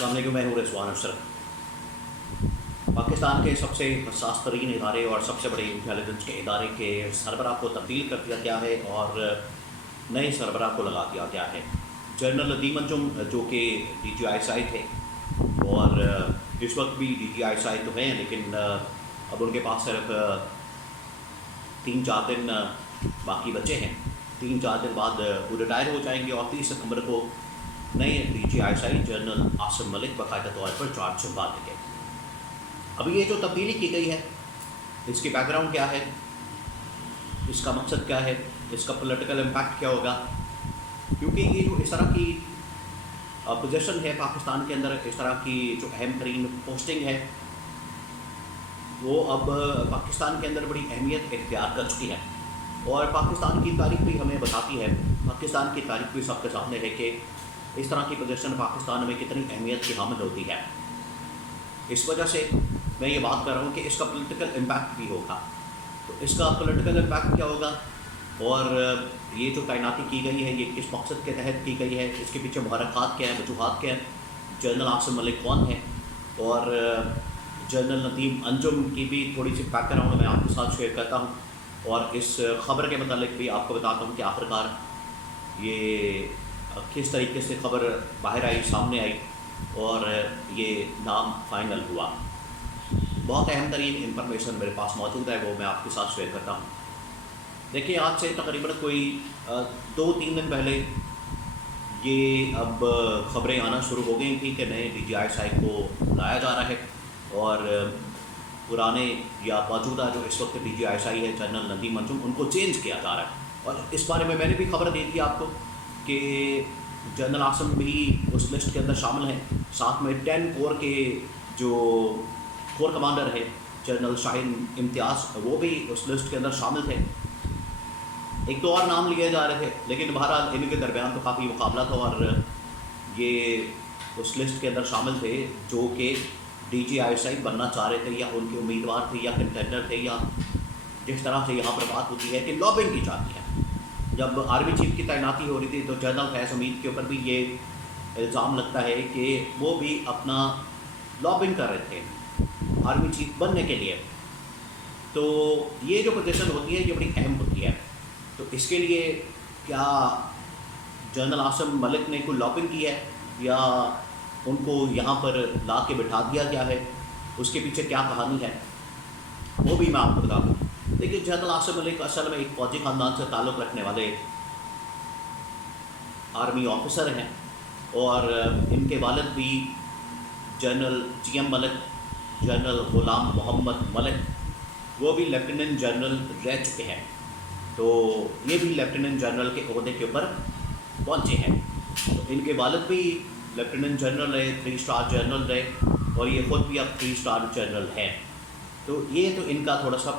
अस्सलाम वालेकुम, मैं हूँ रिजवान अशरफ। पाकिस्तान के सबसे हसास तरीन इदारे और सबसे बड़े इंटेलिजेंस के इदारे के सरबराह को तब्दील कर दिया गया है और नए सरबराह को लगा दिया गया है। जनरल नदीम अंजुम जो कि DGISI थे और इस वक्त भी DGISI तो हैं, लेकिन अब उनके पास सिर्फ 3-4 दिन बाकी बचे हैं। 3-4 दिन बाद वो रिटायर हो जाएंगे और 30 सितंबर को नए DGISI जनरल आसिम मलिक बाकायदा तौर पर चार्ज संभालेंगे। अभी ये जो तब्दीली की गई है, इसकी बैकग्राउंड क्या है, इसका मकसद क्या है, इसका पॉलिटिकल इम्पैक्ट क्या होगा, क्योंकि ये जो इस तरह की पोजीशन है पाकिस्तान के अंदर, इस तरह की जो अहम तरीन पोस्टिंग है, वो अब पाकिस्तान के अंदर बड़ी अहमियत इख्तियार कर चुकी है। और पाकिस्तान की तारीख भी हमें बताती है, पाकिस्तान की तारीख भी सबके सामने है कि इस तरह की पोजीशन पाकिस्तान में कितनी अहमियत की हामिल होती है। इस वजह से मैं ये बात कर रहा हूँ कि इसका पॉलिटिकल इम्पैक्ट भी होगा। तो इसका पॉलिटिकल इम्पैक्ट क्या होगा और ये जो तैनाती की गई है ये किस मकसद के तहत की गई है, इसके पीछे मुहर्रिकात क्या है, वजूहात क्या है, जनरल आसिम मलिक कौन है और जनरल नदीम अंजुम की भी थोड़ी सी बैकग्राउंड मैं आपके साथ शेयर करता हूँ। और इस ख़बर के मतलब भी आपको बताता हूँ कि आखिरकार ये किस तरीके से ख़बर बाहर आई, सामने आई और ये नाम फाइनल हुआ। बहुत अहम तरीन इंफॉर्मेशन मेरे पास मौजूद है, वो मैं आपके साथ शेयर करता हूँ। देखिए, आज से तकरीबन कोई 2-3 दिन पहले ये अब ख़बरें आना शुरू हो गई थी कि नए DGISI को लाया जा रहा है और पुराने या मौजूदा जो इस वक्त DGISI है जनरल नदीम अंजुम, उनको चेंज किया जा रहा है। और इस बारे में मैंने भी खबर दे दी आपको कि जनरल आसिम भी उस लिस्ट के अंदर शामिल हैं। साथ में 10 कोर के जो कोर कमांडर है जनरल शाहीन इम्तियाज़, वो भी उस लिस्ट के अंदर शामिल थे। एक तो और नाम लिए जा रहे थे, लेकिन बहरहाल इनके दरमियान तो काफ़ी मुकाबला था और ये उस लिस्ट के अंदर शामिल थे जो कि DGISI बनना चाह रहे थे या उनके उम्मीदवार थे या कंटेंडर थे, या जिस तरह से यहाँ पर बात होती है कि लॉबिंग की जाती है। जब आर्मी चीफ की तैनाती हो रही थी तो जनरल फैज़ हमीद के ऊपर भी ये इल्ज़ाम लगता है कि वो भी अपना लॉबिंग कर रहे थे आर्मी चीफ बनने के लिए। तो ये जो पोजीशन होती है ये बड़ी अहम होती है। तो इसके लिए क्या जनरल आसिम मलिक ने कोई लॉबिंग की है या उनको यहाँ पर ला के बिठा दिया गया है, उसके पीछे क्या कहानी है, वो भी मैं आपको बता दूँ। देखिए, जनरल आसिम मलिक असल में एक फौजी ख़ानदान से ताल्लुक़ रखने वाले आर्मी ऑफिसर हैं और इनके वालिद भी जनरल GM मलिक, जनरल ग़ुलाम मोहम्मद मलिक, वो भी लेफ्टिनेंट जनरल रह चुके हैं। तो ये भी लेफ्टिनेंट जनरल के ओहदे के ऊपर पहुँचे हैं। तो इनके वालिद भी लेफ्टिनेंट जनरल रहे, 3 स्टार जनरल रहे और ये ख़ुद भी अब 3 स्टार जनरल हैं। तो ये तो इनका थोड़ा सा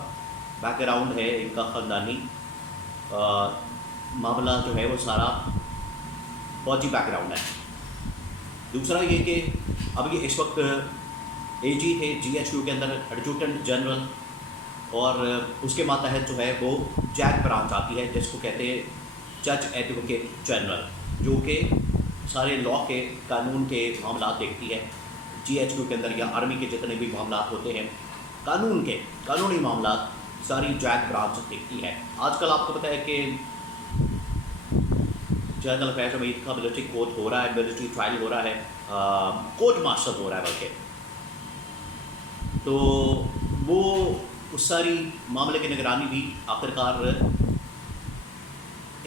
बैकग्राउंड है, इनका ख़ानदानी मामला जो है वो सारा फौजी बैकग्राउंड है। दूसरा ये कि अब ये इस वक्त AG थे GHQ के अंदर, एडजुटेंट जनरल, और उसके मातहत जो है वो जैक ब्रांच आती है जिसको कहते हैं जज एडवोकेट जनरल, जो कि सारे लॉ के, कानून के मामला देखती है। GHQ के अंदर या आर्मी के जितने भी मामला होते हैं कानून के, कानूनी मामला सारी जैक ब्रांच देखती है। आजकल आपको पता है कि जनरल फैज़ हमीद का मिलिट्री कोर्ट हो रहा है, मिलिट्री ट्रायल हो रहा है, कोर्ट मार्शल हो रहा है बल्कि। तो वो उस सारी मामले की निगरानी भी आखिरकार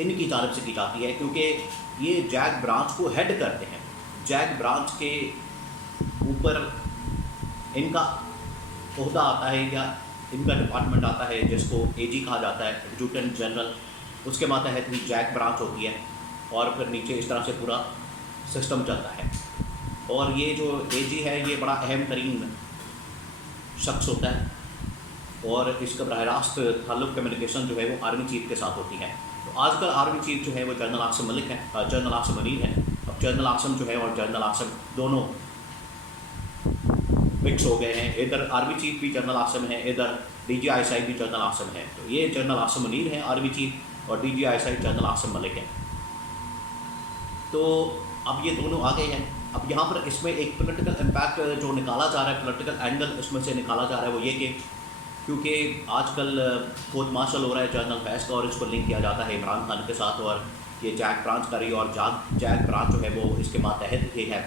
इनकी जानब से की जाती है, क्योंकि ये जैक ब्रांच को हेड करते हैं। जैक ब्रांच के ऊपर इनका ओहदा आता है या इनका डिपार्टमेंट आता है जिसको AG कहा जाता है, एडजुटेंट जनरल। उसके मातहत ही जैक ब्रांच होती है और फिर नीचे इस तरह से पूरा सिस्टम चलता है। और ये जो AG है ये बड़ा अहम तरीन शख्स होता है और इसका बराह रास्त ताल्लुक़ कम्युनिकेशन जो है वो आर्मी चीफ के साथ होती है। तो आजकल आर्मी चीफ जो है वो जनरल आसिम मलिक है, जनरल आसिम मनीर है। अब जनरल आसिम जो है और जनरल आसिम दोनों मिक्स हो गए हैं। इधर आर्मी चीफ भी जनरल आसिम है, इधर DGISI भी जनरल आसिम है। तो ये जनरल आसिम मनीर हैं आर्मी चीफ और DGISI जनरल आसिम मलिक है। तो अब ये दोनों आ गए हैं अब यहाँ पर इसमें एक पॉलिटिकल इम्पैक्ट जो निकाला जा रहा है, पॉलिटिकल एंगल इसमें से निकाला जा रहा है वो ये कि क्योंकि आजकल कोर्ट मार्शल हो रहा है जनरल फैज़ का और इसको लिंक किया जाता है इमरान खान के साथ, और ये जैक ब्रांच का रही और जैक ब्रांच जो है वो इसके मातहत ही है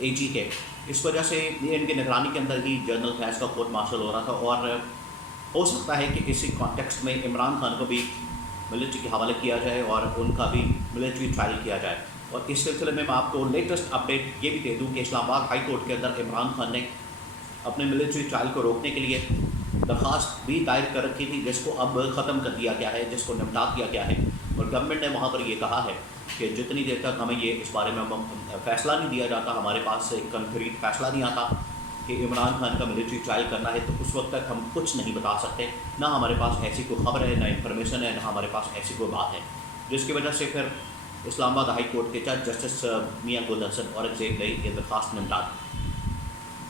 AG के। इस वजह से ये इनकी निगरानी के अंदर ही जनरल फैज़ का कोर्ट मार्शल हो रहा था, और हो सकता है कि इसी कॉन्टेक्स्ट में इमरान खान को भी मिलिट्री के हवाले किया जाए और उनका भी मिलिट्री ट्रायल किया जाए। और इस सिलसिले में मैं आपको लेटेस्ट अपडेट ये भी दे दूँ कि इस्लामाबाद हाई कोर्ट के अंदर इमरान खान ने अपने मिलिट्री ट्रायल को रोकने के लिए दरख्वास्त भी दायर कर रखी थी, जिसको अब ख़त्म कर दिया गया है, जिसको निपटा दिया गया है। और गवर्नमेंट ने वहाँ पर ये कहा है कि जितनी देर तक हमें ये इस बारे में फ़ैसला नहीं दिया जाता, हमारे पास एक कंक्रीट फ़ैसला नहीं आता कि इमरान खान का मिलिट्री ट्रायल करना है, तो उस वक्त तक हम कुछ नहीं बता सकते। ना हमारे पास ऐसी कोई खबर है, ना इन्फॉर्मेशन है, ना हमारे पास ऐसी कोई बात है, जिसकी वजह से फिर इस्लामाबाद हाई कोर्ट के जज जस्टिस मियां गुल हसन औरंगजेब ने ये दरख्वास्त निपटा दी।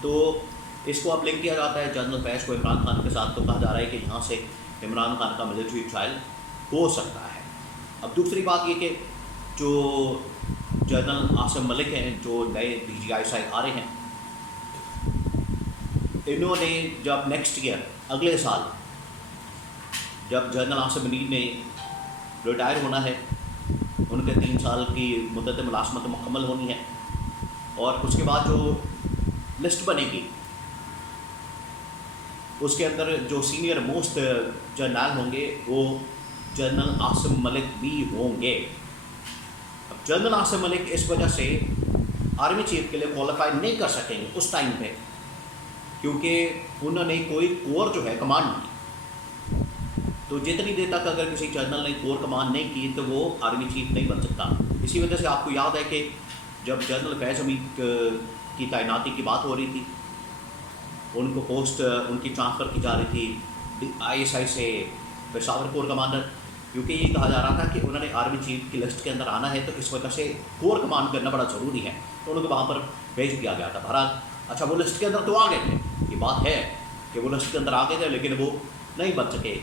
तो इसको अब लिंक किया जाता है जनरल फैज़ को इमरान खान के साथ, तो कहा जा रहा है कि यहाँ से इमरान खान का मिलिट्री ट्रायल हो सकता है। अब दूसरी बात ये कि जो जनरल आसिम मलिक हैं, जो नए DGI आ रहे हैं, इन्होंने जब नेक्स्ट ईयर अगले साल जब जनरल आसिम मलिक ने रिटायर होना है, उनके 3 साल की मुद्दत मुलाजमत मुकम्मल होनी है, और उसके बाद जो लिस्ट बनेगी उसके अंदर जो सीनियर मोस्ट जनरल होंगे वो जनरल आसिम मलिक भी होंगे। अब जनरल आसिम मलिक इस वजह से आर्मी चीफ के लिए क्वालिफाई नहीं कर सकेंगे उस टाइम पे, क्योंकि उन्होंने कोई कोर जो है कमांड नहीं। तो जितनी देर तक अगर किसी जनरल ने कोर कमांड नहीं की तो वो आर्मी चीफ नहीं बन सकता। इसी वजह से आपको याद है कि जब जनरल फैज़ हमीद की तैनाती की बात हो रही थी, उनको पोस्ट उनकी ट्रांसफ़र की जा रही थी ISI से पेशावर कोर कमांडर, क्योंकि ये कहा जा रहा था कि उन्होंने आर्मी चीफ की लिस्ट के अंदर आना है, तो इस वजह से कोर कमांड करना बड़ा ज़रूरी है, तो उनको वहाँ पर भेज दिया गया था। बहरहाल अच्छा, वो लिस्ट के अंदर तो आ गए थे, ये बात है कि वो लिस्ट के अंदर आ गए थे, लेकिन वो नहीं बन सके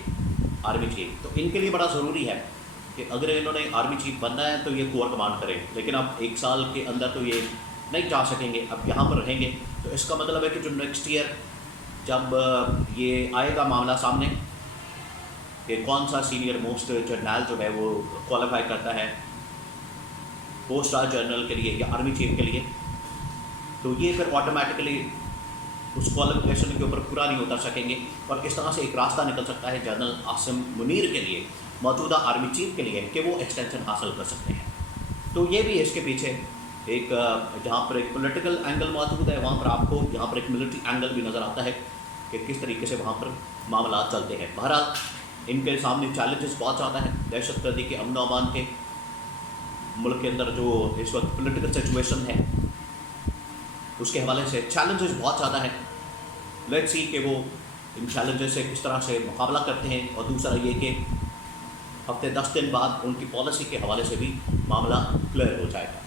आर्मी चीफ। तो इनके लिए बड़ा ज़रूरी है कि अगर इन्होंने आर्मी चीफ बनना है तो ये कोर कमांड करें, लेकिन अब 1 साल के अंदर तो ये नहीं जा सकेंगे, अब यहाँ पर रहेंगे। तो इसका मतलब है कि जो नेक्स्ट ईयर जब ये आएगा मामला सामने कि कौन सा सीनियर मोस्ट जनरल जो है वो क्वालिफाई करता है पोस्ट स्टार जनरल के लिए या आर्मी चीफ के लिए, तो ये फिर ऑटोमेटिकली उस क्वालिफिकेशन के ऊपर पूरा नहीं उतर सकेंगे, और इस तरह से एक रास्ता निकल सकता है जनरल आसिम मुनीर के लिए, मौजूदा आर्मी चीफ के लिए, कि वो एक्सटेंशन हासिल कर सकते हैं। तो ये भी इसके पीछे एक जहाँ पर एक पॉलिटिकल एंगल मौजूद है, वहाँ पर आपको यहाँ पर एक मिलिट्री एंगल भी नज़र आता है कि किस तरीके से वहाँ पर मामला चलते हैं। बहरहाल इनके सामने चैलेंजेस बहुत ज़्यादा हैं, दहशतगर्दी के, अमन अमान के, मुल्क के अंदर जो इस वक्त पॉलिटिकल सिचुएशन है उसके हवाले से चैलेंजेस बहुत ज़्यादा हैं। लेट्स सी कि वो इन चैलेंजेस से किस तरह से मुकाबला करते हैं, और दूसरा ये कि हफ्ते 10 दिन बाद उनकी पॉलिसी के हवाले से भी मामला क्लियर हो जाएगा।